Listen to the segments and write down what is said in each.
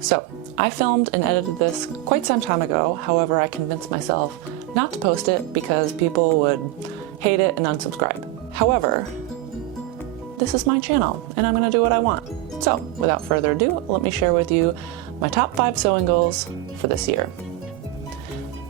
So, I filmed and edited this quite some time ago, however I convinced myself not to post it because people would hate it and unsubscribe. However, this is my channel and I'm gonna do what I want. So, without further ado, let me share with you my top 5 sewing goals for this year.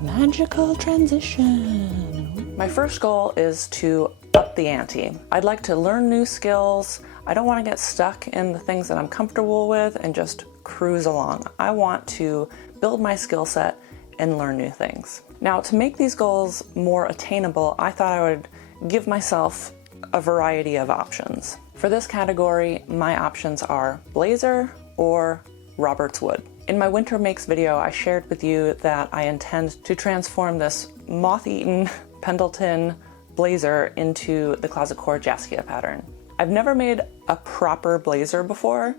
Magical transition. My first goal is to up the ante. I'd like to learn new skills. I don't want to get stuck in the things that I'm comfortable with and just cruise along. I want to build my skill set and learn new things. Now, to make these goals more attainable, I thought I would give myself a variety of options. For this category, my options are blazer or Robert's wood. In my Winter Makes video, I shared with you that I intend to transform this moth-eaten Pendleton blazer into the Closet Core Jaskia pattern. I've never made a proper blazer before.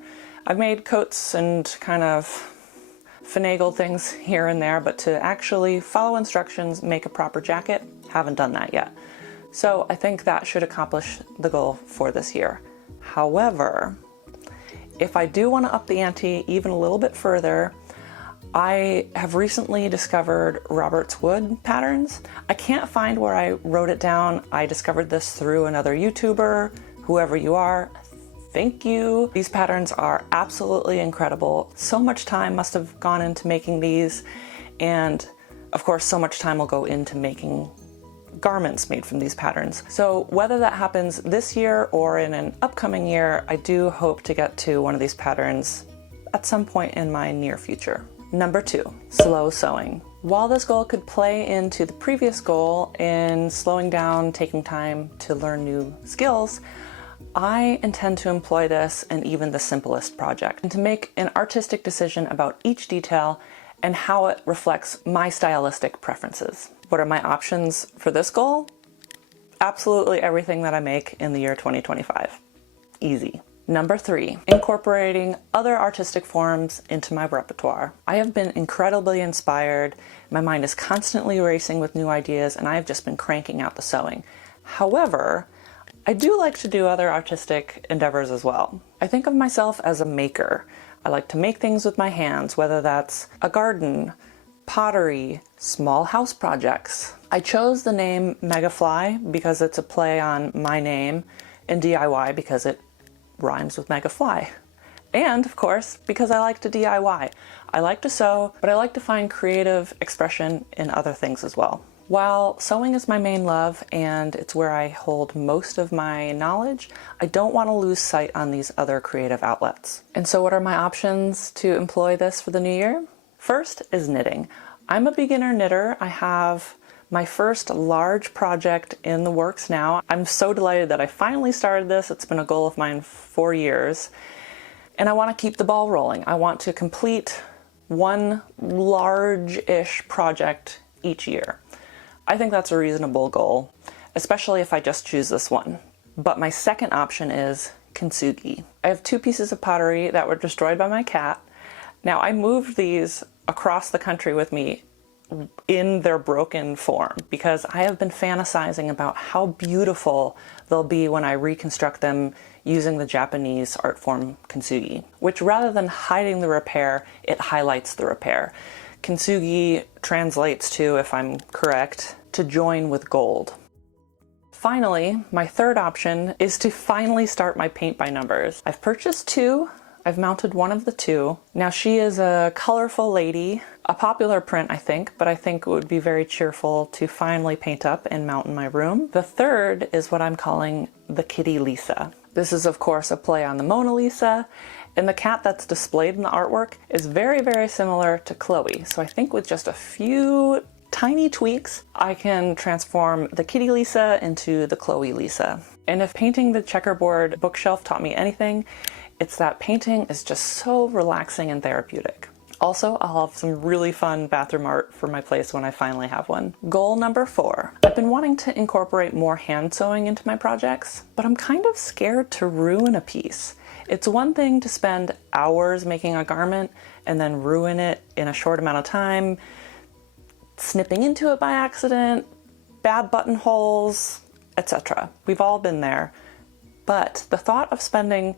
I've made coats and kind of finagled things here and there, but to actually follow instructions, make a proper jacket, haven't done that yet. So I think that should accomplish the goal for this year. However, if I do want to up the ante even a little bit further, I have recently discovered Robert's wood patterns. I can't find where I wrote it down. I discovered this through another YouTuber. Whoever you are, thank you. These patterns are absolutely incredible. So much time must have gone into making these, and of course so much time will go into making garments made from these patterns. So whether that happens this year or in an upcoming year, I do hope to get to one of these patterns at some point in my near future. Number 2, slow sewing. While this goal could play into the previous goal in slowing down, taking time to learn new skills, I intend to employ this in even the simplest project and to make an artistic decision about each detail and how it reflects my stylistic preferences. What are my options for this goal? Absolutely everything that I make in the year 2025. Easy. Number 3, incorporating other artistic forms into my repertoire. I have been incredibly inspired. My mind is constantly racing with new ideas, and I have just been cranking out the sewing. However, I do like to do other artistic endeavors as well. I think of myself as a maker. I like to make things with my hands, whether that's a garden, pottery, small house projects. I chose the name Megafly because it's a play on my name, and DIY because it rhymes with Megafly. And of course, because I like to DIY. I like to sew, but I like to find creative expression in other things as well. While sewing is my main love and it's where I hold most of my knowledge, I don't want to lose sight on these other creative outlets. And so what are my options to employ this for the new year? First is knitting. I'm a beginner knitter. I have my first large project in the works now. I'm so delighted that I finally started this. It's been a goal of mine for years. And I want to keep the ball rolling. I want to complete one large-ish project each year. I think that's a reasonable goal, especially if I just choose this one. But my second option is kintsugi. I have 2 pieces of pottery that were destroyed by my cat. Now, I moved these across the country with me in their broken form because I have been fantasizing about how beautiful they'll be when I reconstruct them using the Japanese art form kintsugi, which rather than hiding the repair, it highlights the repair. Kintsugi translates to, if I'm correct, to join with gold. Finally, my third option is to finally start my paint by numbers. I've purchased 2. I've mounted one of the 2. Now she is a colorful lady, a popular print I think, but I think it would be very cheerful to finally paint up and mount in my room. The third is what I'm calling the Kitty Lisa. This is of course a play on the Mona Lisa, and the cat that's displayed in the artwork is very, very similar to Chloe. So I think with just a few tiny tweaks, I can transform the Kitty Lisa into the Chloe Lisa. And if painting the checkerboard bookshelf taught me anything, it's that painting is just so relaxing and therapeutic. Also, I'll have some really fun bathroom art for my place when I finally have one. Goal number 4. I've been wanting to incorporate more hand sewing into my projects, but I'm kind of scared to ruin a piece. It's one thing to spend hours making a garment and then ruin it in a short amount of time, snipping into it by accident, bad buttonholes, etc. We've all been there. But the thought of spending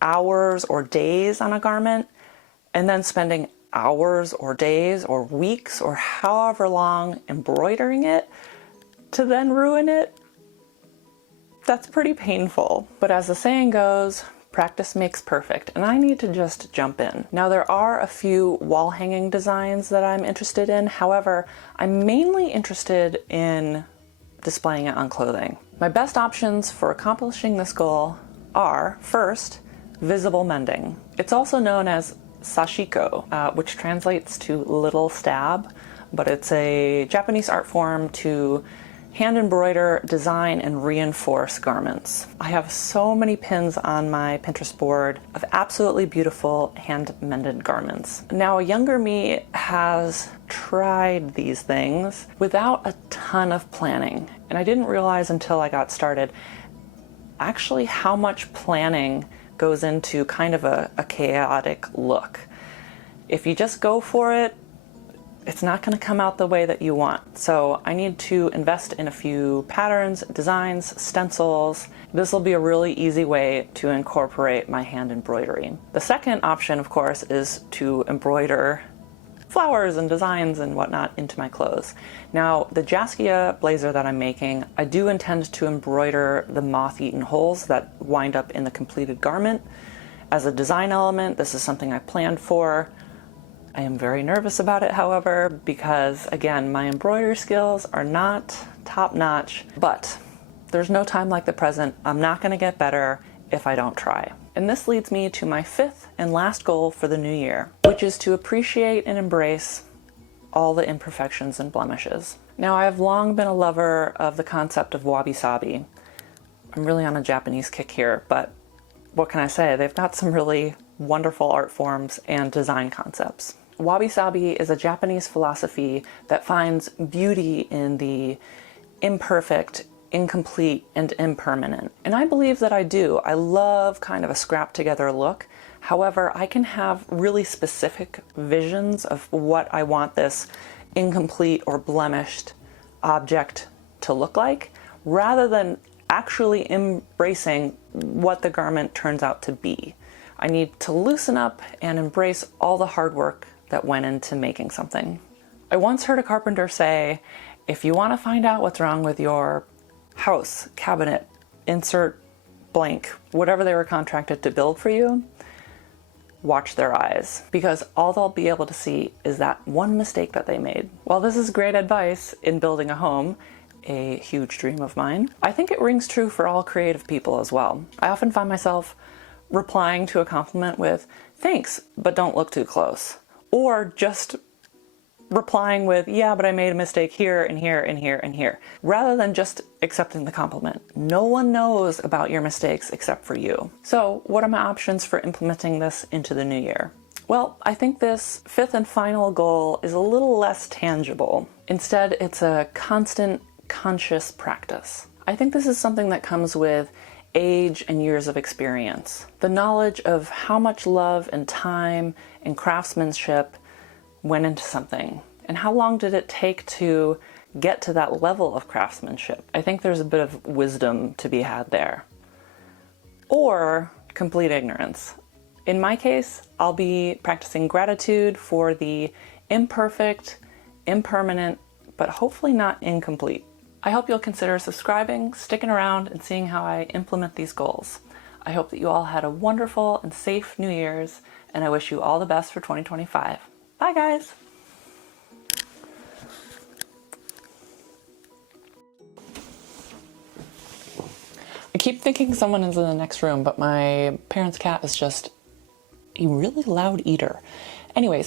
hours or days on a garment and then spending hours or days or weeks or however long embroidering it to then ruin it, that's pretty painful. But as the saying goes, practice makes perfect, and I need to just jump in. Now, there are a few wall hanging designs that I'm interested in. However, I'm mainly interested in displaying it on clothing. My best options for accomplishing this goal are, first, visible mending. It's also known as sashiko, which translates to little stab, but it's a Japanese art form to hand embroider, design, and reinforce garments. I have so many pins on my Pinterest board of absolutely beautiful hand-mended garments. Now, a younger me has tried these things without a ton of planning, and I didn't realize until I got started actually how much planning goes into kind of a chaotic look. If you just go for it, it's not going to come out the way that you want. So I need to invest in a few patterns, designs, stencils. This will be a really easy way to incorporate my hand embroidery. The second option, of course, is to embroider flowers and designs and whatnot into my clothes. Now, the Jaskia blazer that I'm making, I do intend to embroider the moth-eaten holes that wind up in the completed garment. As a design element, this is something I planned for. I am very nervous about it, however, because again, my embroidery skills are not top-notch, but there's no time like the present. I'm not going to get better if I don't try. And this leads me to my fifth and last goal for the new year, which is to appreciate and embrace all the imperfections and blemishes. Now, I have long been a lover of the concept of wabi-sabi. I'm really on a Japanese kick here, but what can I say? They've got some really wonderful art forms and design concepts. Wabi-sabi is a Japanese philosophy that finds beauty in the imperfect, incomplete, and impermanent. And I believe that I do. I love kind of a scrap together look. However, I can have really specific visions of what I want this incomplete or blemished object to look like, rather than actually embracing what the garment turns out to be. I need to loosen up and embrace all the hard work that went into making something. I once heard a carpenter say, if you want to find out what's wrong with your house, cabinet, insert blank, whatever they were contracted to build for you, watch their eyes, because all they'll be able to see is that one mistake that they made. While this is great advice in building a home, a huge dream of mine, I think it rings true for all creative people as well. I often find myself replying to a compliment with, thanks, but don't look too close. Or just replying with, yeah, but I made a mistake here and here and here and here, rather than just accepting the compliment. No one knows about your mistakes except for you. So what are my options for implementing this into the new year? Well, I think this fifth and final goal is a little less tangible. Instead, it's a constant, conscious practice. I think this is something that comes with age and years of experience. The knowledge of how much love and time and craftsmanship went into something, and how long did it take to get to that level of craftsmanship. I think there's a bit of wisdom to be had there. Or complete ignorance. In my case, I'll be practicing gratitude for the imperfect, impermanent, but hopefully not incomplete. I hope you'll consider subscribing, sticking around, and seeing how I implement these goals. I hope that you all had a wonderful and safe New Year's, and I wish you all the best for 2025. Bye, guys! I keep thinking someone is in the next room, but my parents' cat is just a really loud eater. Anyways,